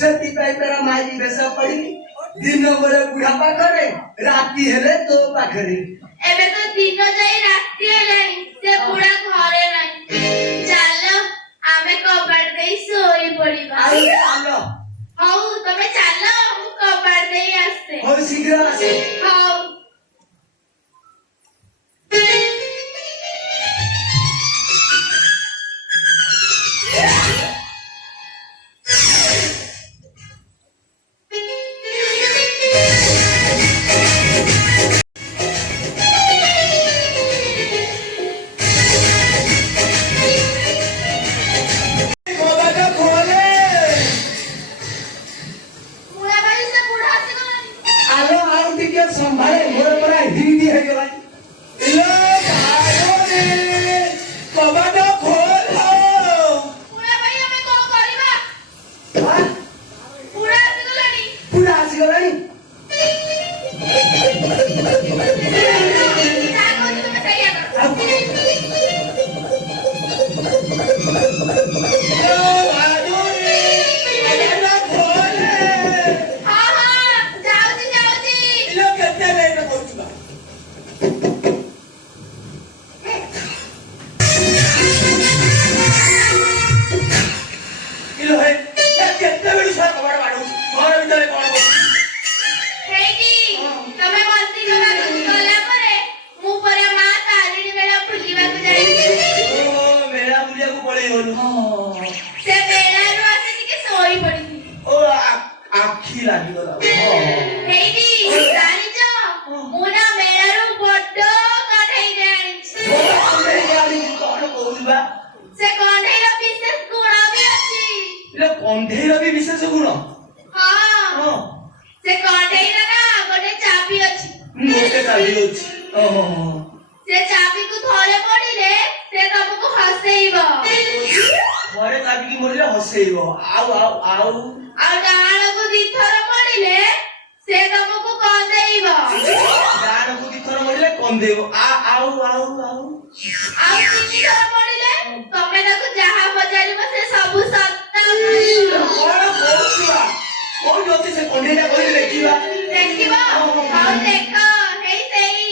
सती पाई तेरा माजी बेसा पड़ी दिन बरे बुढ़ा पाखरे राती हेले तो पाखरे एबे तो दिन जाई राती हेलानी से बुढ़ा घरे नाही चालो आमे कबाड़ देई सोई पड़ीबा आई चालो हौ तमे चालो मु कबाड़ देई आसे हो शीघ्र आसे हौ संभाले मोर परा हिंदी है गेला इलो भागो रे कबाड़ खोल पूरा भाई हमें को करबा हां पूरा आसी गलानी जागो तुमे सही करो इलो भागो रे कबाड़ खोल हां हां जाउची इलो केते लेट पहुंचबा इलो है केते बड़ी सार कबाड़ बाडू घर भीतर कोन हेगी तमे मस्ती करा गला परे मु परे मा तारिणी मेला फुलिबा को जाई ओ मेला बुलिया को पळेई गलो से मेला रो आसे टिके सोई पड़ी ओ आखी लागी गला हेगी जानी जो मुना मेला रो बड्डो कढाई जानी तमे यानी कोन कहूबा से कढाई रो विशेष गुण भी अछि इलो कंधेर भी विशेष गुण हां हां से कढाई रो ना गोटे चाबी अछि मोटे चाबी अछि ओहो से चाबी को थोड़े पड़िले से तुमको हसेइबो घरे चाबी की मोड़ले हसेइबो आउ डाण को दिथर पड़िले से तुमको कंदेइबो डाण को दिथर मोड़ले कंदेइबो आउ तीन थर पड़िले तमे ताको जहा बजारिबो से सब सत्ता कहइबो कोन कहउछुआ कोन जति से कंधेटा कहि देखिबा देखिबो हां देखो हेई सेई